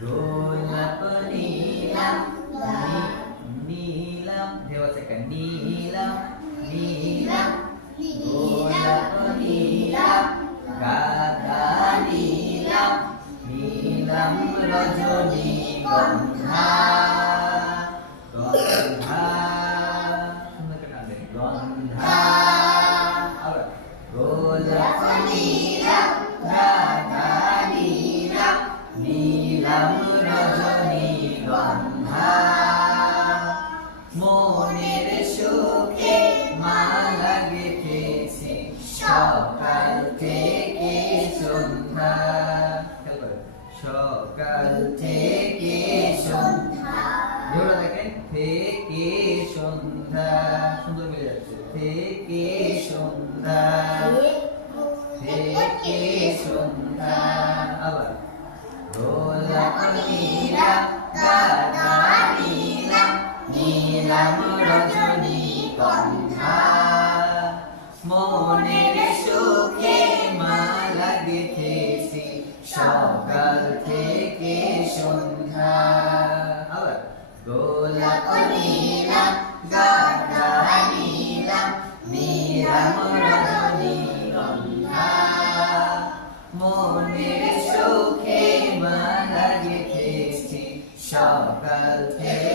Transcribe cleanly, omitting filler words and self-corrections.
গোলাপ নীলাম নীলাম দেওয়াছেকা নীলাম নীলাম গোলাপ নীলাম গাধা নীলাম নীলাম রজনীগন্ধা গন্ধা গন্ধা গোলাপ নীলাম গাধা নীলাম নীলাম রজনীগন্ধা মনের সুখে মালা গেঁথেছি সকাল থেকে সন্ধ্যা সকাল থেকে সন্ধ্যা জোড়া দেখেন থেকে সন্ধ্যা সুন্দর মিলে যাচ্ছে থেকে সন্ধ্যা থেকে সন্ধ্যা আবার গোলাপ নীলাম গাধা নীলাম নীলাম রজনীগন্ধা মনের সুখে মালা গেঁথেছি সকাল থেকে সন্ধ্যা আবার গোলাপ নীলাম গাধা নীলাম নীলাম রজনীগন্ধা মনের সুখে মালা গেঁথেছি সকাল থেকে